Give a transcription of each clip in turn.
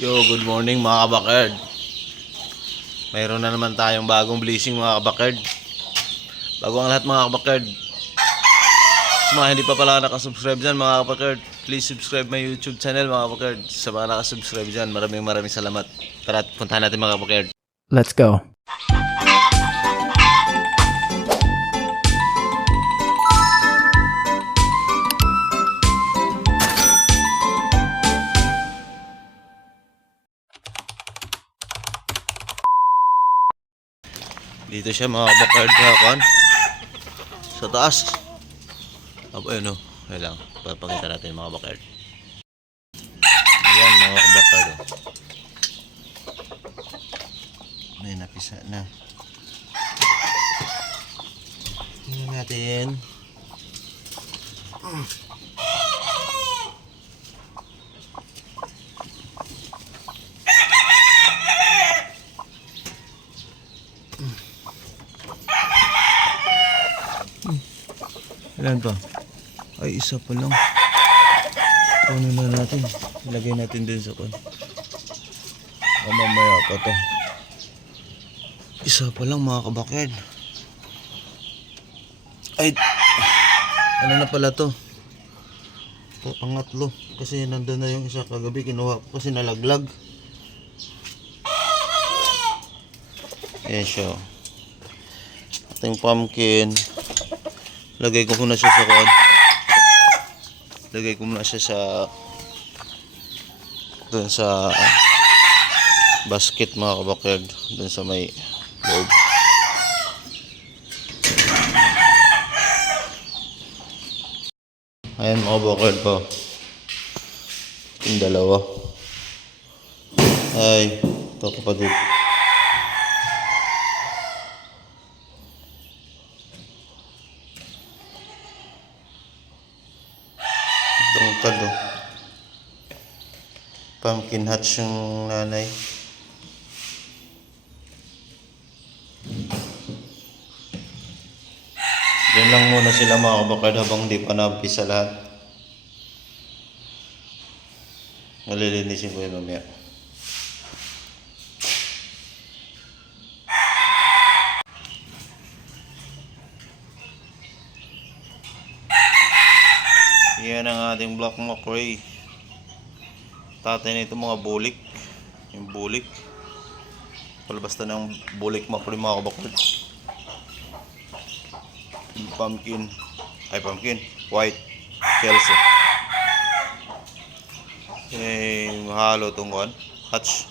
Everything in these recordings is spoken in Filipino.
Yo, good morning mga kabakerd. Mayroon na naman tayong bagong blessing mga kabakerd. Bago ang lahat mga kabakerd, sa mga hindi pa pala nakasubscribe dyan mga kabakerd, please subscribe my YouTube channel mga kabakerd. Sa mga nakasubscribe dyan, maraming salamat. Tara, puntahan natin mga kabakerd. Let's go. Dito siya mga kabakerd sa taas. Ayun o, ayun lang. Papakita natin mga kabakerd. Ayan mga kabakerd o. May napisa na. Tingnan natin. Ilan pa? Ay, isa pa lang. Kunin na natin. Ilagay natin din sa kon. Mamaya pa to. Isa pa lang mga kabakerd. Ay, ano na pala to? Pangatlo. Kasi nandun na yung isa kagabi. Kinuha ko kasi nalaglag. Ayan siya. Ating pumpkin. Lagay ko muna siya sa kon. Lagay ko muna siya sa doon sa basket mga kabakerd, doon sa may loob. Ayan mga kabakerd po. Yung dalawa. Ay, ito kapatid. Tungkad o. Pumpkin hatch yung nanay. Diyan lang muna sila mga kabakerd habang di pa napisa lahat. Malilinisin ko yun mamaya. Yan ang ating black mackerel. Tatay na ito mga bulik. Yung bulik. Palabas na ng bulik mackerel mga kabakerd. Pumpkin. Ay pumpkin. White. Kelsey. Mahalo itong kon. Hatch.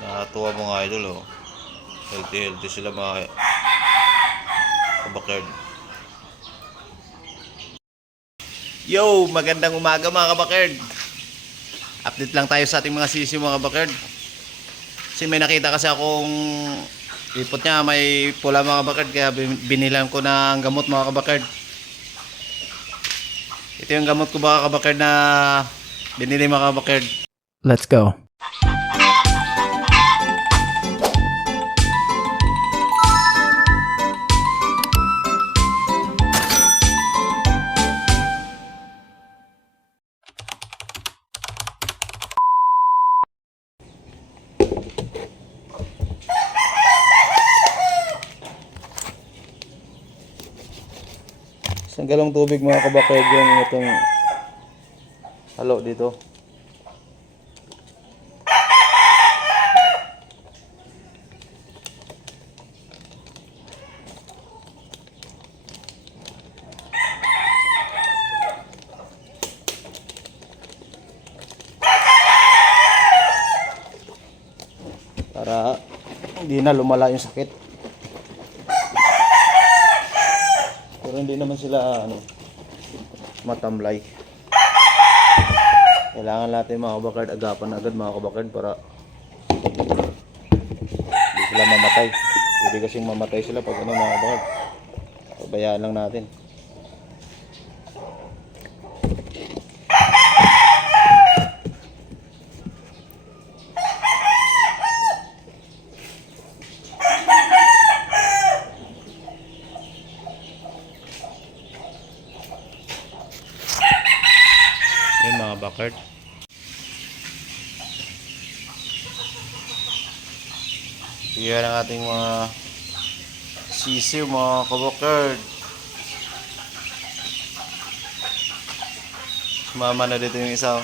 Nakatuwa mga idol oh. Healthy sila mga kabakerd. Yo, magandang umaga mga kabakerd. Update lang tayo sa ating mga sisi mga kabakerd. Kasi may nakita kasi akong ipot niya may pula mga kabakerd, kaya binilan ko ng gamot mga kabakerd. Ito yung gamot ko mga kabakerd na binili mga kabakerd. Let's go. Isang galong tubig mga kabakerd yung itong halo dito. Para hindi na lumala yung sakit. Pero hindi naman sila matamlay. Kailangan natin mga kabakerd agapan agad mga kabakerd para hindi sila mamatay. Hindi kasing mamatay sila pag mga kabakerd. Pabayaan lang natin. bakard. Yan ang ating mga sisiw mga kabakard. Sumama na dito yung isa.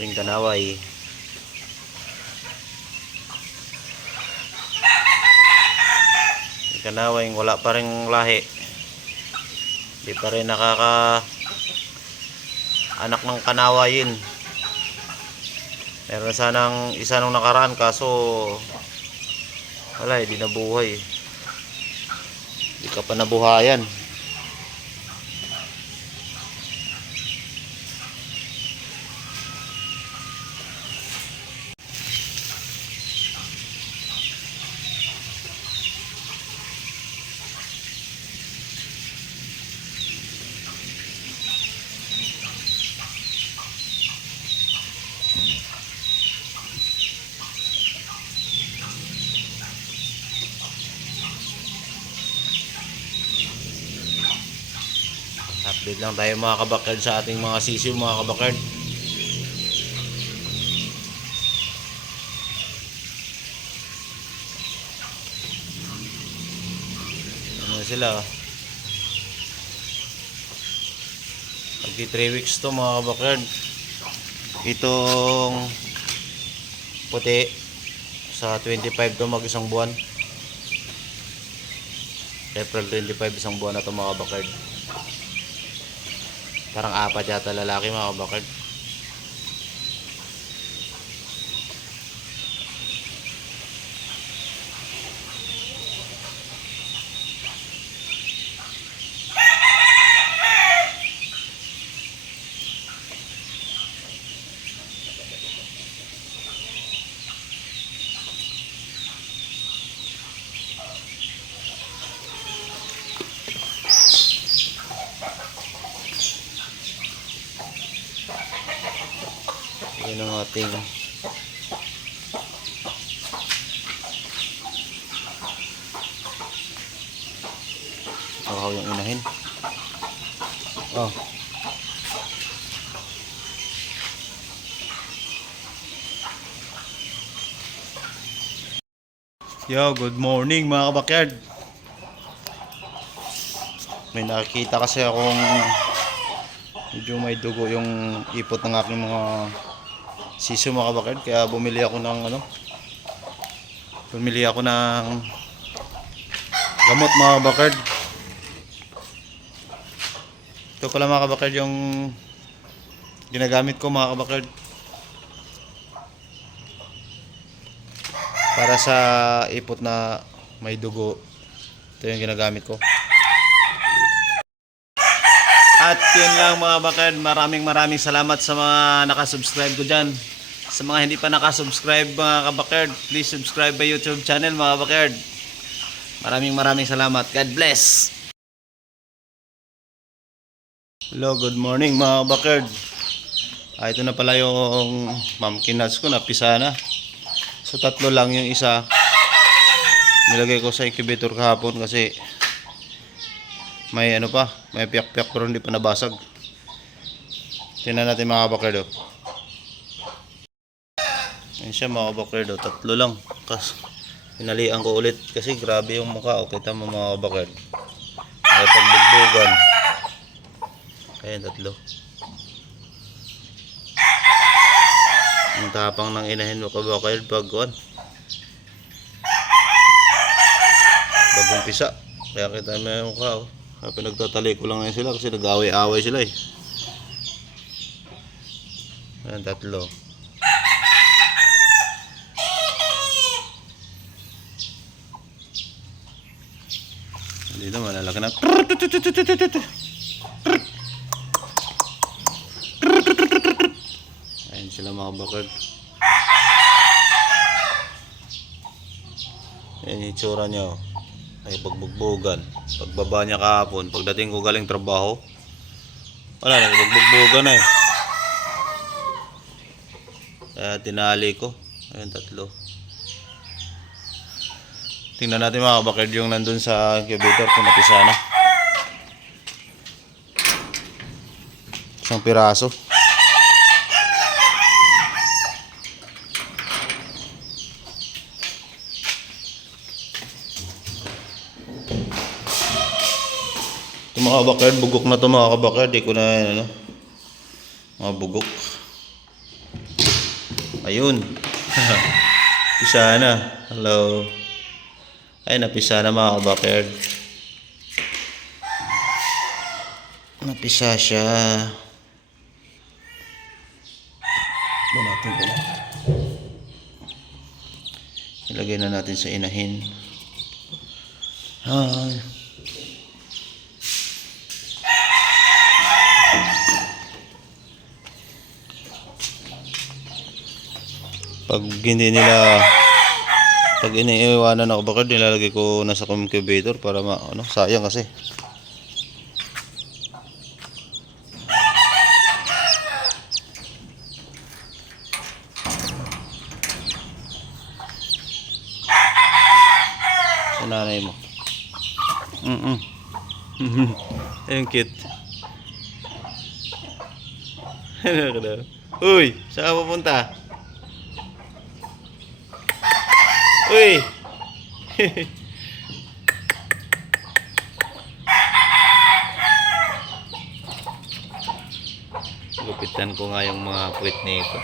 Yung kanaway. Yung kanaway wala pa rin lahi. Hindi pa rin nakaka anak ng kanawayin. Meron sanang isa nung nakaraan kaso wala, hindi nabuhay. Hindi ka pa nabuhayan. Update lang tayo mga kabakard sa ating mga sisiw mga kabakard. Ano sila? Magti 3 weeks to mga kabakard. Itong puti sa 25 to mag isang buwan. April 25 isang buwan na to mga kabakard. Parang apat yata lalaki mga kabakard. Yan ang ating yung inahin. Oh. Yo, good morning mga kabakyard. May nakikita kasi akong medyo may dugo yung ipot ng aking mga sisiw mga kabakyard, kaya bumili ako ng gamot mga kabakyard. Ito pala mga kabakyard yung ginagamit ko mga kabakyard para sa ipot na may dugo. Ito yung ginagamit ko. At yun lang mga kabakyard, maraming salamat sa mga nakasubscribe ko dyan. Sa mga hindi pa nakasubscribe mga kabakyard, please subscribe my YouTube channel mga kabakyard. Maraming salamat. God bless. Hello, good morning mga kabakyard. Ito na pala yung pumpkin nuts ko, napisa na. So 3 lang yung isa. Nilagay ko sa incubator kahapon kasi may may piyak-piyak pero hindi pa nabasag. Tingnan natin mga kabakyard. Ayan siya mga kabakyard, 3 lang. Kasi pinalian ko ulit kasi grabe yung mukha. Kita mo mga kabakyard, may pagbugbugan. Ayan 3. Ang tapang ng inahin mo kabakyard pag bagong pisa. Kaya kita mo yung mukha. Pinagtatali ko lang na sila kasi nag-away-away sila eh. Ayan 3. Dito malalaki na. Ayan sila mga kabakyard. Yan yung itsura niya. Ay pagbugbugan. Pagbaba niya kahapon, pagdating ko galing trabaho, wala na, pagbugbugan na eh. Kaya tinali ko. Ayun, 3. Tingnan natin mga kabakerd yung nandun sa incubator kung napisa na. Isang piraso. Ito mga kabakerd, bugok na to mga kabakerd. Di ko na ano, mga bugok. Ayun. Pisa na. Hello. Ay, napisa na mga kabakerd. Napisa siya. Ba natin ito na. Ilagay na natin sa inahin. Ay. Pag hindi nila, pag iniiwanan ako bakit nilalagay ko na sa incubator para ano, sayang kasi. Sa nanay mo. Ayun, cute. Ano ka daw? Uy, saan ka pupunta? Uy! Gupitan ko nga yung mga puwit nito.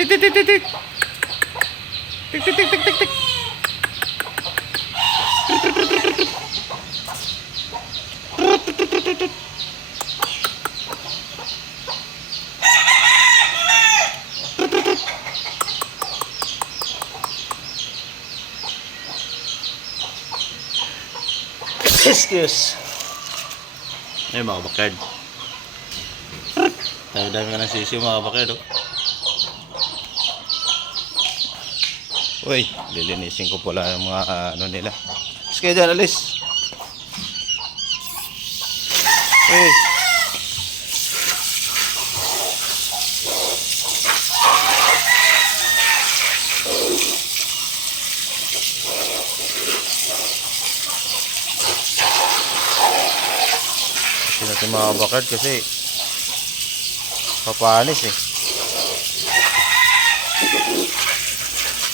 Tik tik tik tik tik. Tik tik tik tik tik tik. Excuse. Ay mga kabakerd. Dami-dami ka ng sisiw mga kabakerd. Uy, lilinisin ko pala yung mga ano nila. Sige dyan, alis. Uy. Kasi natin mga kabakerd kasi papanis eh.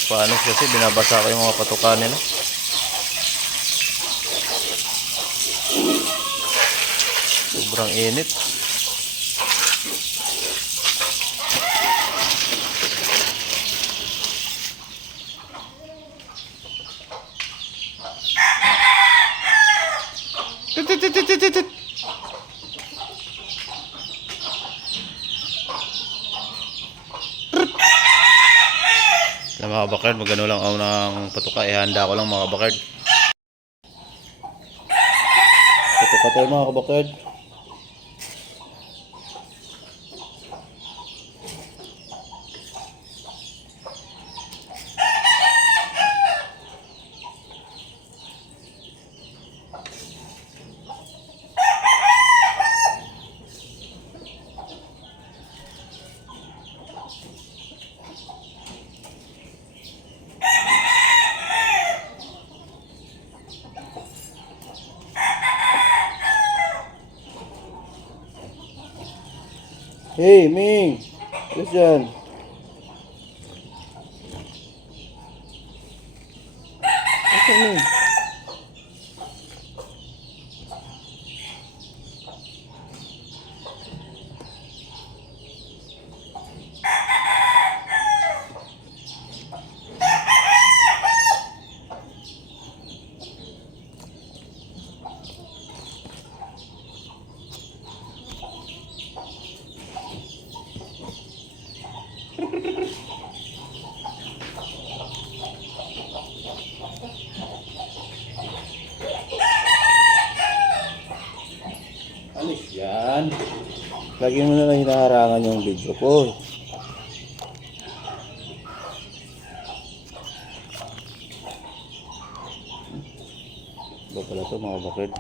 Panis kasi binabasa ko yung mga patukan nila. Sobrang init. Tut. Mga kabakerd, magano lang ako ng patuka. Ihanda ko lang mga kabakerd. Patuka tayo mga kabakerd. Hey, Ming! Alis dyan. Ito, Ming. Alis yan. Lagi mo na lang hinaharangan yung video ko. Ba pala to mga kabakerd.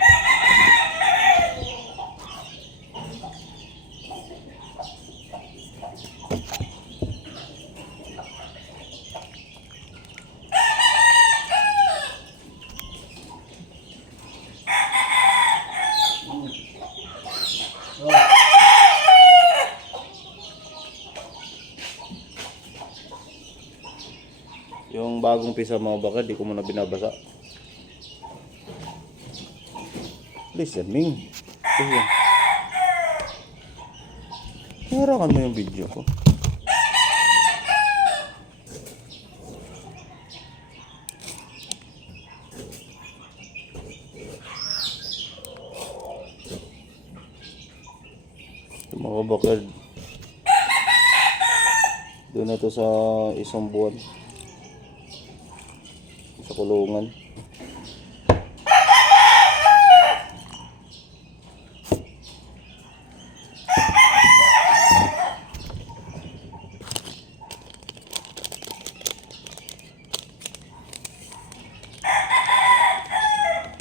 Yung bagong pisa mga kabakerd, di ko muna binabasa. Please yan, Ming. Please yan. Hirakan mo yung video ko. Ito mga kabakerd. Doon na to sa isang buwan. Sa kulungan.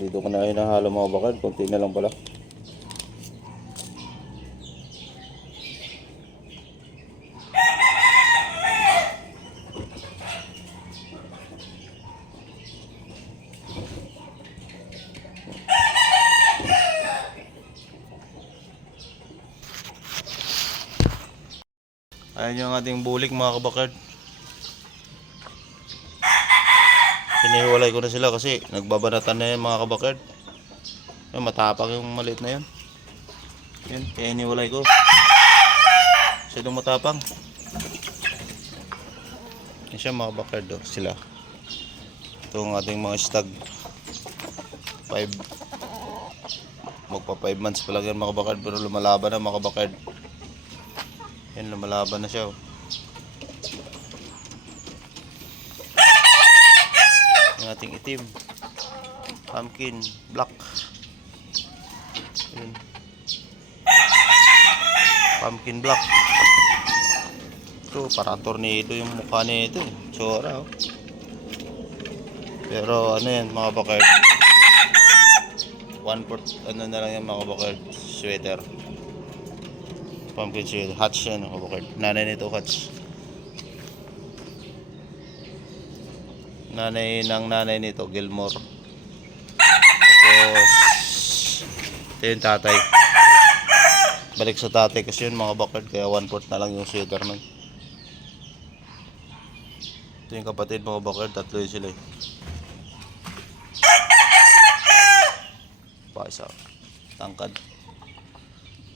Dito ko na hinahalo mga bakal, konti na lang pala. Ayan yung ating bulik mga kabakard. Pinihiwalay ko na sila kasi nagbabanatan na yan mga kabakard. Yan, matapang yung maliit na yan. Yan, kaya hiniwalay ko. Kasi itong matapang. Yan siya mga kabakard, oh, sila. Itong ating mga stag. 5 magpa 5 months pa lang yan mga kabakard, pero lumalaban na mga kabakard. Yan, lumalaban na siya, oh. Yung ating itim, pumpkin black. Yan. Pumpkin black. Ito parang tornado yung mukha nito, eh. Tsura, oh. Pero ano yan mga bakard, 1/4 ano na lang yan mga bakard, sweater. Pumpkin sweater, hatch yan mga bakard. Nanay nito hatch. Nanay ng nanay nito Gilmore. Tapos ito yung tatay. Balik sa tatay kasi yun mga bakard, kaya 1/4 na lang yung sweater nun. Ito yung kapatid mga bakard, tatlo yun sila, eh. Pa isa tangkad,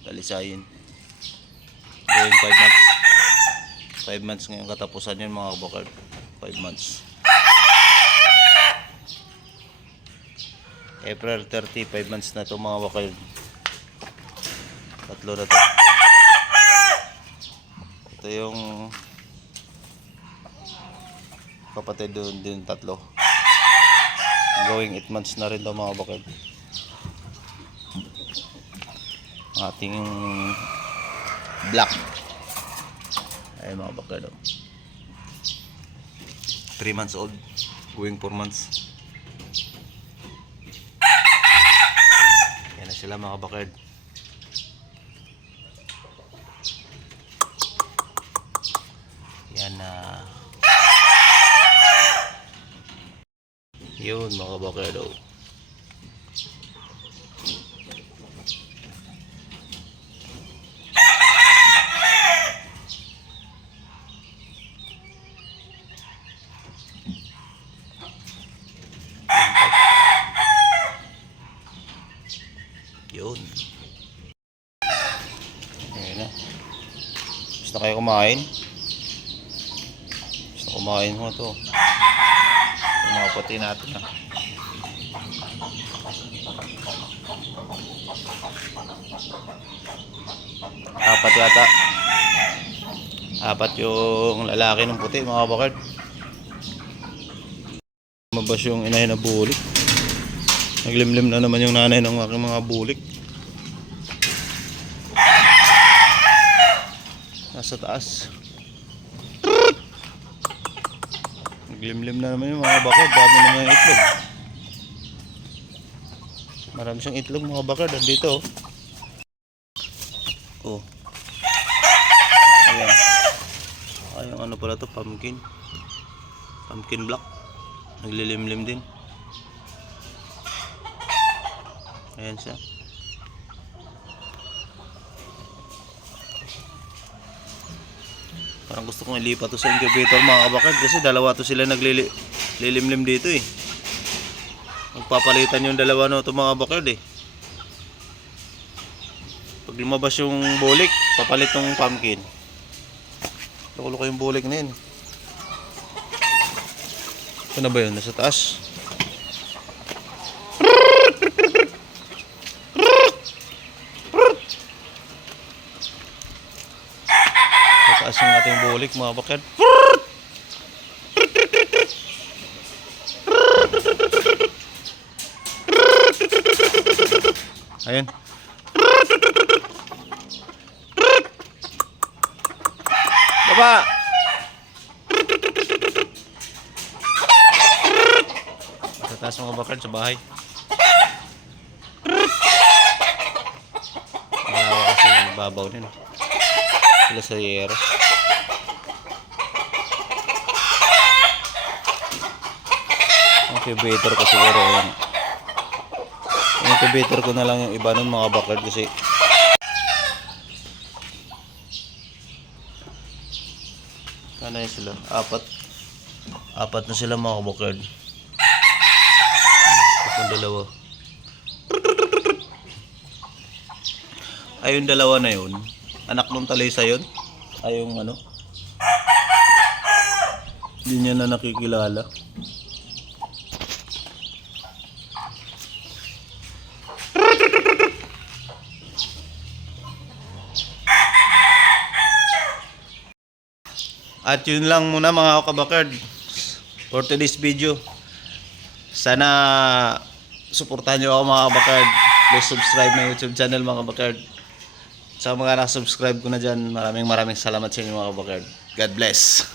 dalisayin. Going 5 months. 5 months ngayon katapusan yun mga kabakard. 5 months. April 30, 5 months na ito mga kabakard. Tatlo na to. Ito yung kapatid doon din, tatlo. Going 8 months na rin ito mga kabakard. Ating black ay mga bakard, 3 months old, going 4 months. Yan na sila mga bakard. Yan na yun mga bakard, oh. Yun. Ayan na. Gusto kayo kumain? Gusto kumain mo to. Yung mga pati natin na. Apat yata. Apat yung lalaki ng puti mga bakard. Mabas yung inahin na bulik. Naglimlim na naman yung nanay ng aking mga bulik. Nasa taas. Naglimlim na naman yung mga bakod. Dami naman yung itlog. Marami siyang itlog mga kabakard. Andito oh. Ayan. Ay, yung ano pala to, pumpkin. Pumpkin block. Naglilimlim din. Ayan siya. Parang gusto kong ilipat to sa incubator mga kabakard kasi dalawa to sila naglilimlim dito eh. Magpapalitan yung dalawa no to mga kabakard eh. Pag lumabas yung bulik, papalit ng pumpkin. Lukulo ko yung bulik na yun. Ito na ba yun? Nasa taas. Sa taas yung ating bulik mga kabakard. Ayun. Baba. Sa taas mga kabakard sa bahay. Malawa kasi yung babaw nila. Sila sa yero. Ang incubator ko siguro yan. Ang incubator ko na lang yung iba nun mga kabakard kasi ano yun sila? Apat na sila mga kabakard. Itong dalawa. Ay yung dalawa na yun, anak nung talisa yun. Ay yung ano, hindi niya na nakikilala. At yun lang muna mga kabakard for today's video. Sana suportahan nyo ako mga kabakard. Please subscribe na YouTube channel mga kabakard. Sa mga nakasubscribe ko na dyan, maraming salamat sa inyo mga kabakard. God bless.